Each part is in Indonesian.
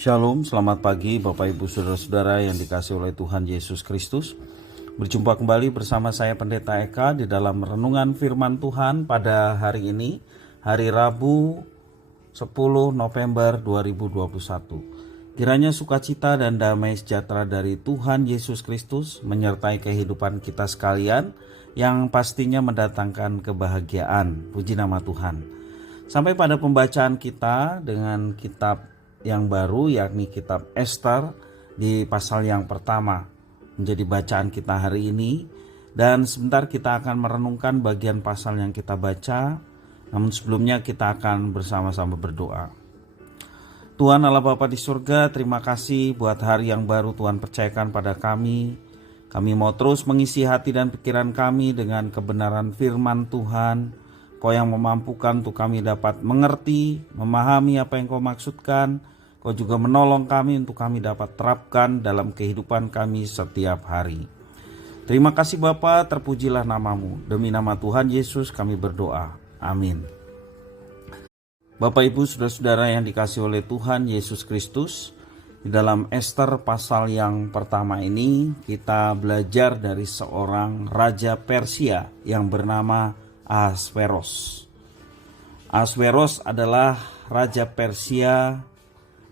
Shalom, selamat pagi Bapak Ibu Saudara-saudara yang dikasihi oleh Tuhan Yesus Kristus. Berjumpa kembali bersama saya Pendeta Eka di dalam renungan firman Tuhan pada hari ini, hari Rabu 10 November 2021. Kiranya sukacita dan damai sejahtera dari Tuhan Yesus Kristus menyertai kehidupan kita sekalian yang pastinya mendatangkan kebahagiaan. Puji nama Tuhan. Sampai pada pembacaan kita dengan kitab yang baru, yakni kitab Ester di pasal yang pertama menjadi bacaan kita hari ini. Dan sebentar kita akan merenungkan bagian pasal yang kita baca. Namun sebelumnya kita akan bersama-sama berdoa. Tuhan Allah Bapa di surga, terima kasih buat hari yang baru Tuhan percayakan pada kami. Kami mau terus mengisi hati dan pikiran kami dengan kebenaran firman Tuhan. Kau yang memampukan untuk kami dapat mengerti, memahami apa yang Kau maksudkan. Kau juga menolong kami untuk kami dapat terapkan dalam kehidupan kami setiap hari. Terima kasih Bapa, terpujilah namamu. Demi nama Tuhan Yesus kami berdoa. Amin. Bapak Ibu Saudara-saudara yang dikasihi oleh Tuhan Yesus Kristus, di dalam Ester pasal yang pertama ini kita belajar dari seorang raja Persia yang bernama Ahasveros. Ahasveros adalah raja Persia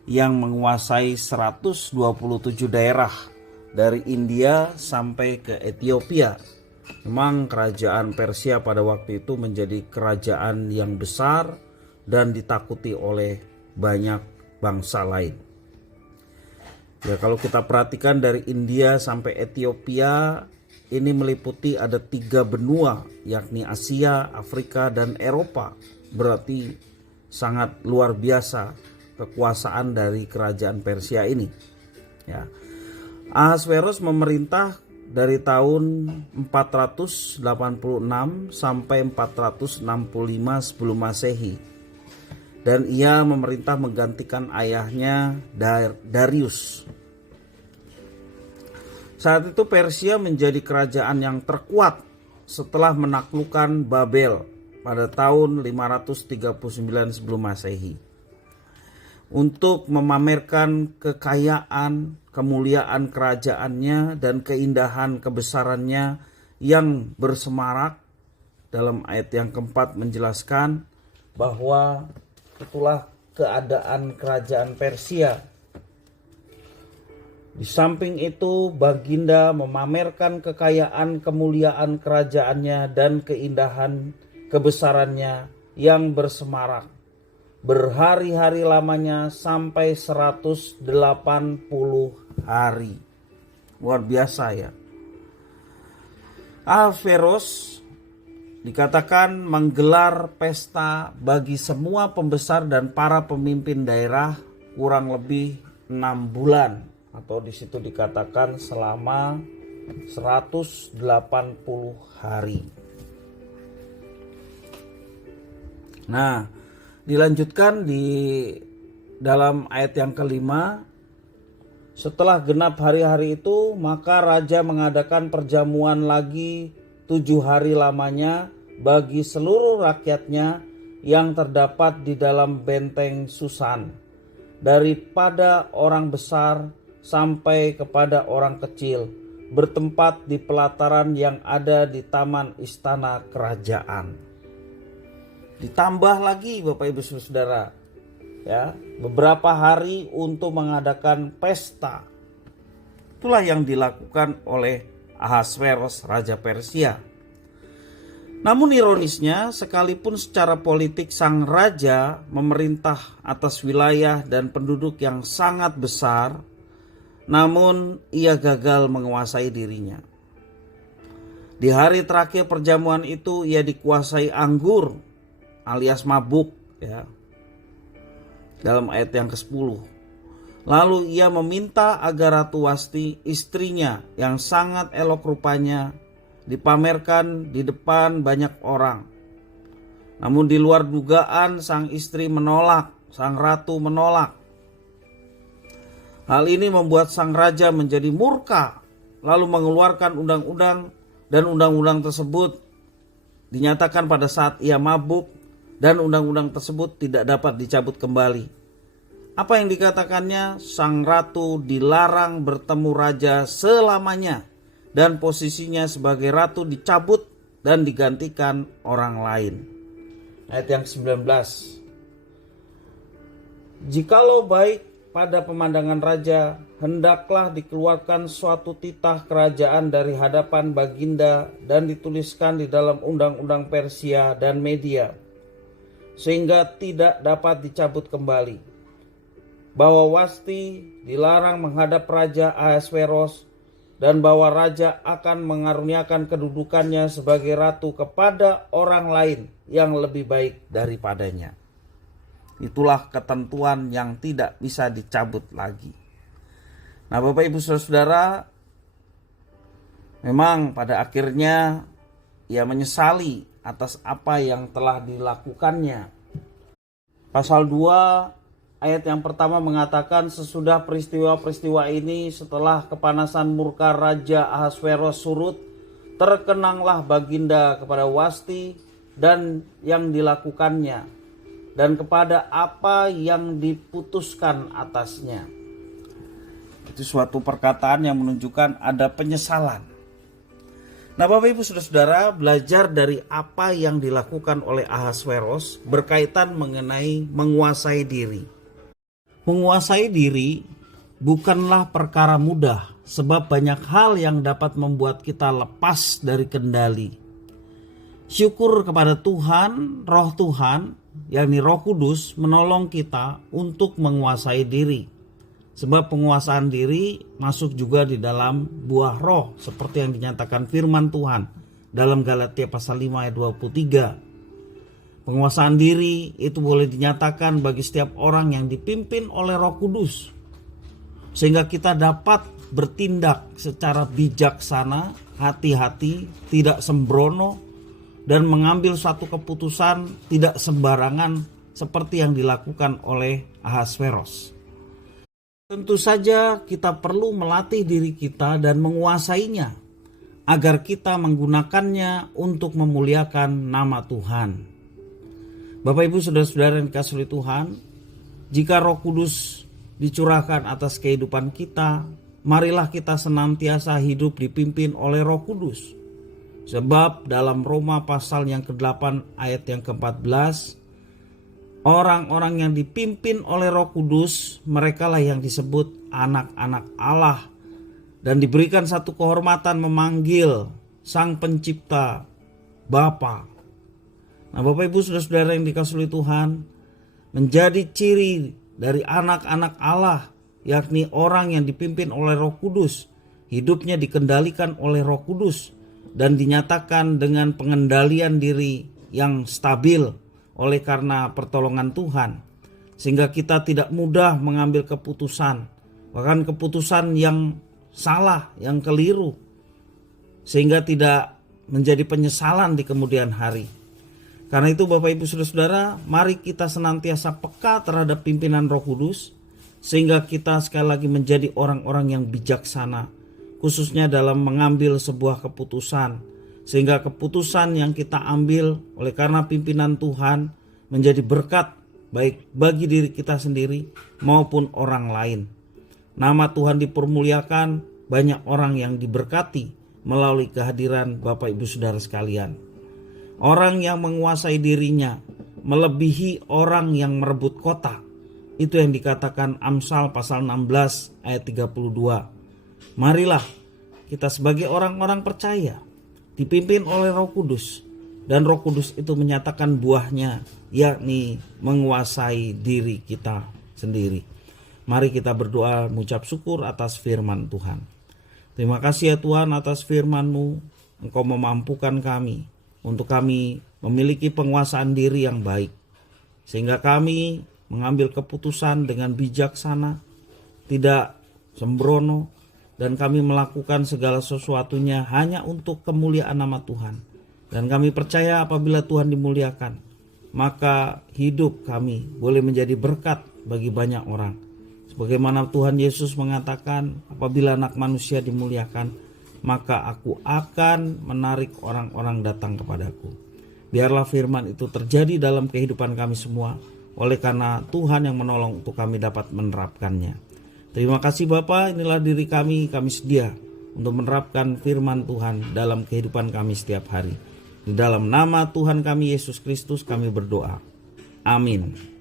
yang menguasai 127 daerah dari India sampai ke Ethiopia. Memang kerajaan Persia pada waktu itu menjadi kerajaan yang besar dan ditakuti oleh banyak bangsa lain. Ya, kalau kita perhatikan dari India sampai Ethiopia, ini meliputi ada 3 benua, yakni Asia, Afrika, dan Eropa. Berarti sangat luar biasa kekuasaan dari kerajaan Persia ini. Ya. Ahasveros memerintah dari tahun 486 sampai 465 sebelum Masehi. Dan ia memerintah menggantikan ayahnya Darius. Saat itu Persia menjadi kerajaan yang terkuat setelah menaklukkan Babel pada tahun 539 sebelum Masehi. Untuk memamerkan kekayaan, kemuliaan kerajaannya dan keindahan kebesarannya yang bersemarak, dalam ayat yang keempat menjelaskan bahwa itulah keadaan kerajaan Persia. Di samping itu, Baginda memamerkan kekayaan, kemuliaan kerajaannya dan keindahan kebesarannya yang bersemarak. Berhari-hari lamanya sampai 180 hari. Luar biasa ya. Ahasveros dikatakan menggelar pesta bagi semua pembesar dan para pemimpin daerah kurang lebih 6 bulan. Atau di situ dikatakan selama 180 hari. Nah, dilanjutkan di dalam ayat yang kelima. Setelah genap hari-hari itu, maka raja mengadakan perjamuan lagi 7 hari lamanya bagi seluruh rakyatnya yang terdapat di dalam benteng Susan, daripada orang besar sampai kepada orang kecil, bertempat di pelataran yang ada di taman istana kerajaan. Ditambah lagi Bapak Ibu Saudara, ya, beberapa hari untuk mengadakan pesta. Itulah yang dilakukan oleh Ahasveros raja Persia. Namun ironisnya, sekalipun secara politik sang raja memerintah atas wilayah dan penduduk yang sangat besar, namun ia gagal menguasai dirinya. Di hari terakhir perjamuan itu ia dikuasai anggur alias mabuk, ya. Dalam ayat yang ke-10. Lalu ia meminta agar Ratu Wasti, istrinya yang sangat elok rupanya, dipamerkan di depan banyak orang. Namun di luar dugaan sang istri menolak, sang ratu menolak. Hal ini membuat sang raja menjadi murka, lalu mengeluarkan undang-undang, dan undang-undang tersebut dinyatakan pada saat ia mabuk, dan undang-undang tersebut tidak dapat dicabut kembali. Apa yang dikatakannya? Sang ratu dilarang bertemu raja selamanya, dan posisinya sebagai ratu dicabut dan digantikan orang lain. Ayat yang ke-19. Jikalau baik pada pemandangan raja, hendaklah dikeluarkan suatu titah kerajaan dari hadapan baginda dan dituliskan di dalam undang-undang Persia dan Media, sehingga tidak dapat dicabut kembali, bahwa Wasti dilarang menghadap Raja Ahasveros, dan bahwa raja akan mengaruniakan kedudukannya sebagai ratu kepada orang lain yang lebih baik daripadanya. Itulah ketentuan yang tidak bisa dicabut lagi. Nah, Bapak Ibu Saudara, memang pada akhirnya ia menyesali atas apa yang telah dilakukannya. Pasal 2 ayat yang pertama mengatakan, sesudah peristiwa-peristiwa ini, setelah kepanasan murka Raja Ahasveros surut, terkenanglah baginda kepada Wasti dan yang dilakukannya, dan kepada apa yang diputuskan atasnya. Itu suatu perkataan yang menunjukkan ada penyesalan. Nah, Bapak Ibu Saudara, belajar dari apa yang dilakukan oleh Ahasveros berkaitan mengenai menguasai diri. Menguasai diri bukanlah perkara mudah, sebab banyak hal yang dapat membuat kita lepas dari kendali. Syukur kepada Tuhan, Roh Tuhan, yakni Roh Kudus, menolong kita untuk menguasai diri. Sebab penguasaan diri masuk juga di dalam buah roh, seperti yang dinyatakan firman Tuhan dalam Galatia pasal 5 ayat 23. Penguasaan diri itu boleh dinyatakan bagi setiap orang yang dipimpin oleh Roh Kudus, sehingga kita dapat bertindak secara bijaksana, hati-hati, tidak sembrono, dan mengambil satu keputusan tidak sembarangan seperti yang dilakukan oleh Ahasveros. Tentu saja kita perlu melatih diri kita dan menguasainya agar kita menggunakannya untuk memuliakan nama Tuhan. Bapak Ibu Saudara-saudara yang dikasihi oleh Tuhan, jika Roh Kudus dicurahkan atas kehidupan kita, marilah kita senantiasa hidup dipimpin oleh Roh Kudus. Sebab dalam Roma pasal yang ke-8 ayat yang ke-14, orang-orang yang dipimpin oleh Roh Kudus, merekalah yang disebut anak-anak Allah, dan diberikan satu kehormatan memanggil Sang Pencipta Bapa. Nah, Bapak Ibu Saudara-saudara yang dikasihi Tuhan, menjadi ciri dari anak-anak Allah, yakni orang yang dipimpin oleh Roh Kudus, hidupnya dikendalikan oleh Roh Kudus dan dinyatakan dengan pengendalian diri yang stabil oleh karena pertolongan Tuhan, sehingga kita tidak mudah mengambil keputusan, bahkan keputusan yang salah, yang keliru, sehingga tidak menjadi penyesalan di kemudian hari. Karena itu Bapak Ibu Saudara-saudara, mari kita senantiasa peka terhadap pimpinan Roh Kudus, sehingga kita sekali lagi menjadi orang-orang yang bijaksana, khususnya dalam mengambil sebuah keputusan, sehingga keputusan yang kita ambil oleh karena pimpinan Tuhan menjadi berkat baik bagi diri kita sendiri maupun orang lain. Nama Tuhan dipermuliakan, banyak orang yang diberkati melalui kehadiran Bapak Ibu Saudara sekalian. Orang yang menguasai dirinya melebihi orang yang merebut kota. Itu yang dikatakan Amsal pasal 16 ayat 32. Marilah kita sebagai orang-orang percaya dipimpin oleh Roh Kudus, dan Roh Kudus itu menyatakan buahnya, yakni menguasai diri kita sendiri. Mari kita berdoa mengucap syukur atas firman Tuhan. Terima kasih ya Tuhan atas firman-Mu. Engkau memampukan kami untuk kami memiliki penguasaan diri yang baik, sehingga kami mengambil keputusan dengan bijaksana, tidak sembrono, dan kami melakukan segala sesuatunya hanya untuk kemuliaan nama Tuhan. Dan kami percaya apabila Tuhan dimuliakan, maka hidup kami boleh menjadi berkat bagi banyak orang. Sebagaimana Tuhan Yesus mengatakan, apabila Anak Manusia dimuliakan, maka aku akan menarik orang-orang datang kepadaku. Biarlah firman itu terjadi dalam kehidupan kami semua, oleh karena Tuhan yang menolong untuk kami dapat menerapkannya. Terima kasih Bapa, inilah diri kami sedia untuk menerapkan firman Tuhan dalam kehidupan kami setiap hari. Di dalam nama Tuhan kami Yesus Kristus kami berdoa. Amin.